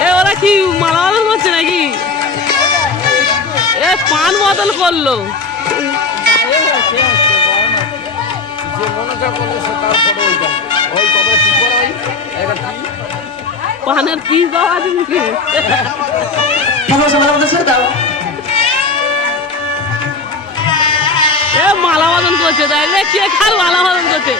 এ, ওরা কি মালামাল করছে নাকি? এ, পান বদল করল। পানের কি দেওয়া এ মালা মতন করছে তাই কে খাল মালা মতন করছে